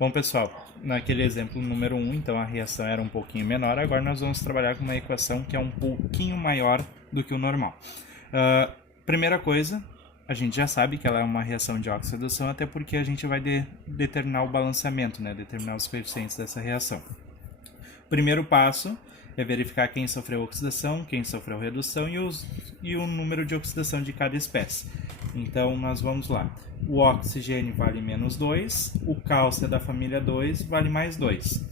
Bom, pessoal, naquele exemplo número 1, então a reação era um pouquinho menor, agora nós vamos trabalhar com uma equação que é um pouquinho maior do que o normal. Primeira coisa, a gente já sabe que ela é uma reação de oxidação, até porque a gente vai determinar o balanceamento, né? Determinar os coeficientes dessa reação. Primeiro passo é verificar quem sofreu oxidação, quem sofreu redução e o número de oxidação de cada espécie. Então, nós vamos lá. O oxigênio vale menos 2, o cálcio é da família 2, vale mais 2.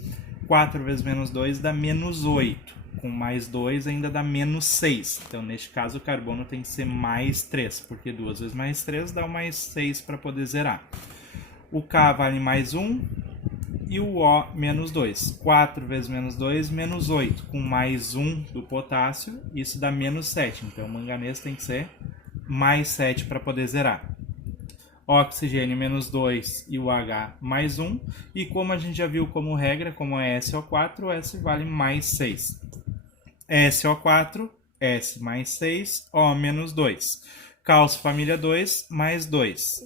4 vezes menos 2 dá menos 8, com mais 2 ainda dá menos 6. Então, neste caso, o carbono tem que ser mais 3, porque 2 vezes mais 3 dá o mais 6 para poder zerar. O K vale mais 1 e o O menos 2. 4 vezes menos 2, menos 8, com mais 1 do potássio, isso dá menos 7. Então, o manganês tem que ser mais 7 para poder zerar. Oxigênio menos 2 e o H mais 1. E como a gente já viu como regra, como é SO4, o S vale mais 6. SO4, S mais 6, O menos 2. Cálcio família 2, mais 2.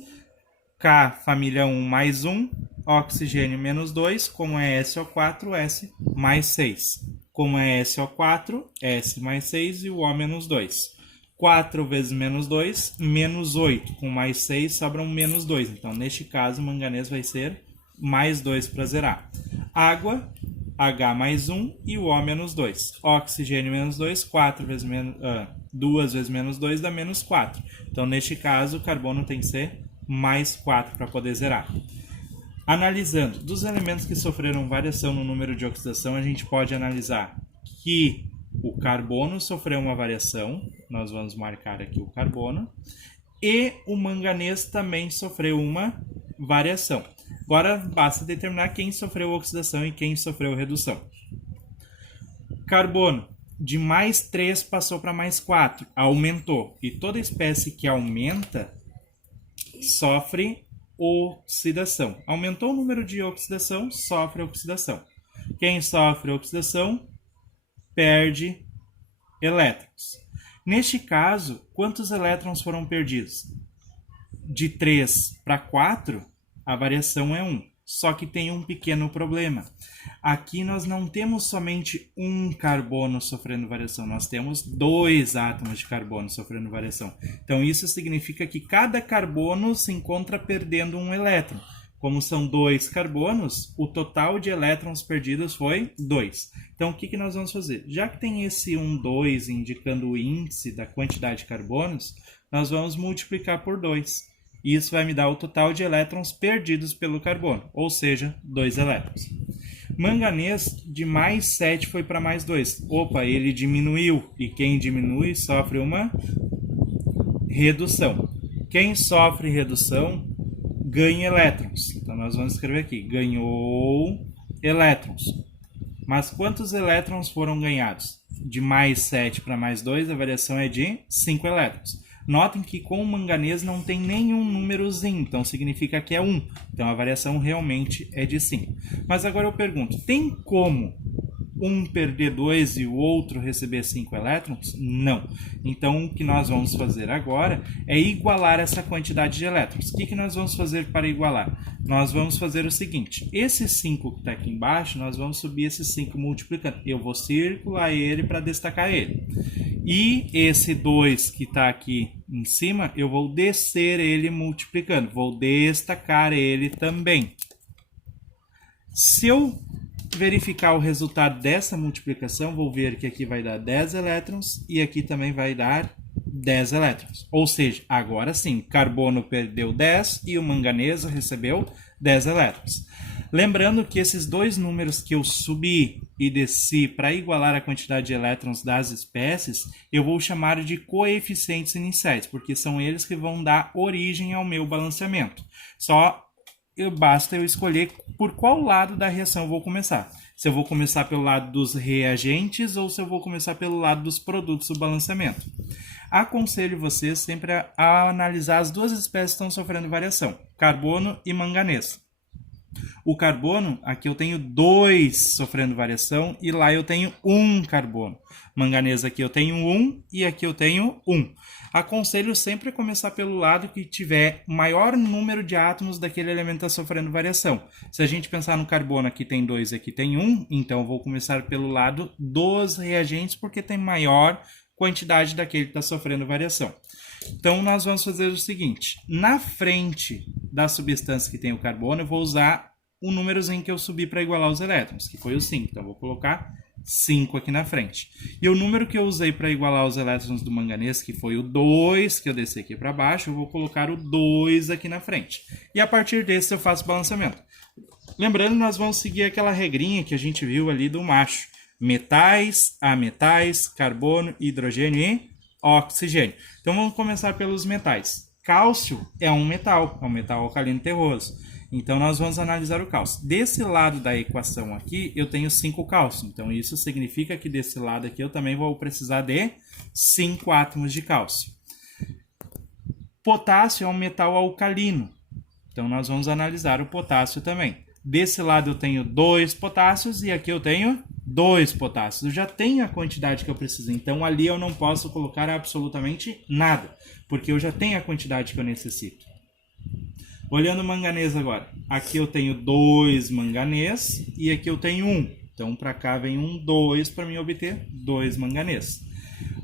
K família 1 mais 1. Oxigênio menos 2, como é SO4, S mais 6. Como é SO4, S mais 6 e o O menos 2. 4 vezes menos 2, menos 8. Com mais 6, sobra um menos 2. Então, neste caso, o manganês vai ser mais 2 para zerar. Água, H mais 1 e o O menos 2. Oxigênio menos 2, 2 vezes menos 2 dá menos 4. Então, neste caso, o carbono tem que ser mais 4 para poder zerar. Analisando, dos elementos que sofreram variação no número de oxidação, a gente pode analisar que o carbono sofreu uma variação, nós vamos marcar aqui o carbono, e o manganês também sofreu uma variação. Agora basta determinar quem sofreu oxidação e quem sofreu redução. Carbono, de mais 3 passou para mais 4, aumentou. E toda espécie que aumenta sofre oxidação. Aumentou o número de oxidação, sofre oxidação. Quem sofre oxidação perde elétrons. Neste caso, quantos elétrons foram perdidos? De 3 para 4, a variação é 1. Só que tem um pequeno problema. Aqui nós não temos somente um carbono sofrendo variação, nós temos 2 átomos de carbono sofrendo variação. Então isso significa que cada carbono se encontra perdendo um elétron. Como são 2 carbonos, o total de elétrons perdidos foi 2. Então, o que nós vamos fazer? Já que tem esse 1, 2 indicando o índice da quantidade de carbonos, nós vamos multiplicar por 2. E isso vai me dar o total de elétrons perdidos pelo carbono, ou seja, 2 elétrons. Manganês, de mais 7 foi para mais 2. Opa, ele diminuiu. E quem diminui sofre uma redução. Quem sofre redução ganha elétrons. Então, nós vamos escrever aqui, ganhou elétrons. Mas quantos elétrons foram ganhados? De mais 7 para mais 2, a variação é de 5 elétrons. Notem que com o manganês não tem nenhum númerozinho, então significa que é 1. Então, a variação realmente é de 5. Mas agora eu pergunto, tem como um perder 2 e o outro receber 5 elétrons? Não. Então, o que nós vamos fazer agora é igualar essa quantidade de elétrons. O que nós vamos fazer para igualar? Nós vamos fazer o seguinte, esse 5 que está aqui embaixo, nós vamos subir esse 5 multiplicando. Eu vou circular ele para destacar ele. E esse 2 que está aqui em cima, eu vou descer ele multiplicando. Vou destacar ele também. Se eu verificar o resultado dessa multiplicação, vou ver que aqui vai dar 10 elétrons e aqui também vai dar 10 elétrons. Ou seja, agora sim, o carbono perdeu 10 e o manganês recebeu 10 elétrons. Lembrando que esses dois números que eu subi e desci para igualar a quantidade de elétrons das espécies, eu vou chamar de coeficientes iniciais, porque são eles que vão dar origem ao meu balanceamento. Basta eu escolher por qual lado da reação eu vou começar. Se eu vou começar pelo lado dos reagentes ou se eu vou começar pelo lado dos produtos do balanceamento. Aconselho vocês sempre a analisar as duas espécies que estão sofrendo variação, carbono e manganês. O carbono, aqui eu tenho 2 sofrendo variação e lá eu tenho 1 carbono. Manganês aqui eu tenho 1 e aqui eu tenho 1. Aconselho sempre começar pelo lado que tiver maior número de átomos daquele elemento que está sofrendo variação. Se a gente pensar no carbono, aqui tem 2 e aqui tem 1, então eu vou começar pelo lado dos reagentes porque tem maior quantidade daquele que está sofrendo variação. Então, nós vamos fazer o seguinte. Na frente da substância que tem o carbono, eu vou usar o númerozinho que eu subi para igualar os elétrons, que foi o 5. Então, eu vou colocar 5 aqui na frente. E o número que eu usei para igualar os elétrons do manganês, que foi o 2, que eu desci aqui para baixo, eu vou colocar o 2 aqui na frente. E a partir desse eu faço o balanceamento. Lembrando, nós vamos seguir aquela regrinha que a gente viu ali do macho. Metais, ametais, carbono, hidrogênio e oxigênio. Então vamos começar pelos metais. Cálcio é um metal alcalino terroso. Então nós vamos analisar o cálcio. Desse lado da equação aqui, eu tenho 5 cálcio. Então isso significa que desse lado aqui eu também vou precisar de 5 átomos de cálcio. Potássio é um metal alcalino. Então nós vamos analisar o potássio também. Desse lado eu tenho 2 potássios e aqui eu tenho 2 potássios. Eu já tenho a quantidade que eu preciso. Então ali eu não posso colocar absolutamente nada, porque eu já tenho a quantidade que eu necessito. Olhando o manganês agora. Aqui eu tenho 2 manganês e aqui eu tenho 1. Então para cá vem um 2 para mim obter 2 manganês.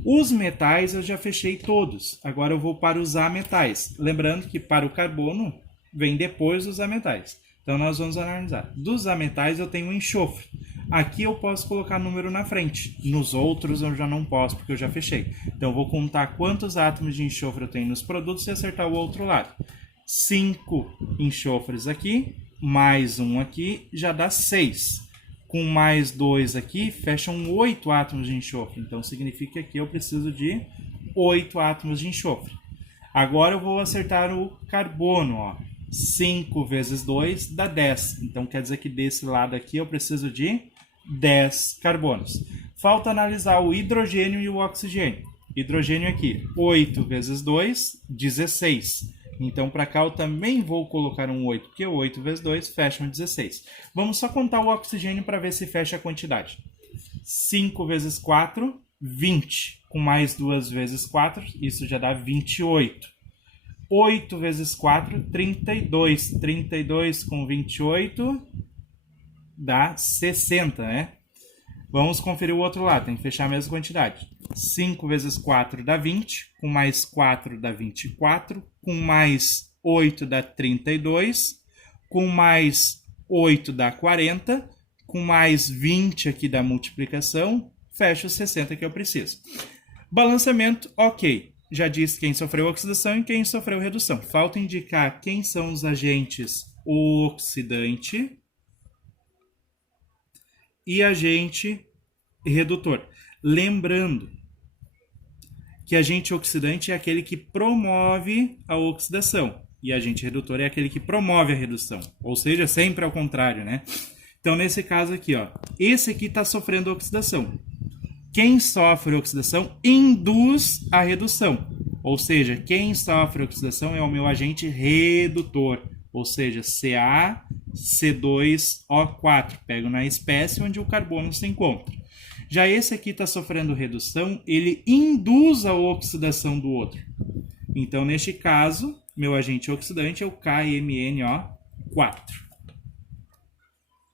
Os metais eu já fechei todos. Agora eu vou para os ametais. Lembrando que para o carbono vem depois dos ametais. Então nós vamos analisar. Dos ametais eu tenho enxofre. Aqui eu posso colocar número na frente. Nos outros eu já não posso, porque eu já fechei. Então eu vou contar quantos átomos de enxofre eu tenho nos produtos e acertar o outro lado. 5 enxofres aqui, mais 1 aqui, já dá 6. Com mais 2 aqui, fecham 8 átomos de enxofre. Então significa que aqui eu preciso de 8 átomos de enxofre. Agora eu vou acertar o carbono, ó. 5 vezes 2 dá 10. Então quer dizer que desse lado aqui eu preciso de 10 carbonos. Falta analisar o hidrogênio e o oxigênio. Hidrogênio aqui, 8 vezes 2, 16. Então para cá eu também vou colocar um 8, porque 8 vezes 2 fecha um 16. Vamos só contar o oxigênio para ver se fecha a quantidade. 5 vezes 4, 20. Com mais 2 vezes 4, isso já dá 28. 8 vezes 4, 32. 32 com 28 dá 60, né? Vamos conferir o outro lado, tem que fechar a mesma quantidade. 5 vezes 4 dá 20, com mais 4 dá 24, com mais 8 dá 32, com mais 8 dá 40, com mais 20 aqui da multiplicação, fecha os 60 que eu preciso. Balanceamento, ok. Já disse quem sofreu oxidação e quem sofreu redução. Falta indicar quem são os agentes oxidante e agente redutor. Lembrando que agente oxidante é aquele que promove a oxidação e agente redutor é aquele que promove a redução. Ou seja, sempre ao contrário, né? Então, nesse caso aqui, ó, esse aqui está sofrendo oxidação. Quem sofre oxidação induz a redução. Ou seja, quem sofre oxidação é o meu agente redutor. Ou seja, CaC2O4. Pego na espécie onde o carbono se encontra. Já esse aqui está sofrendo redução, ele induz a oxidação do outro. Então, neste caso, meu agente oxidante é o KMnO4.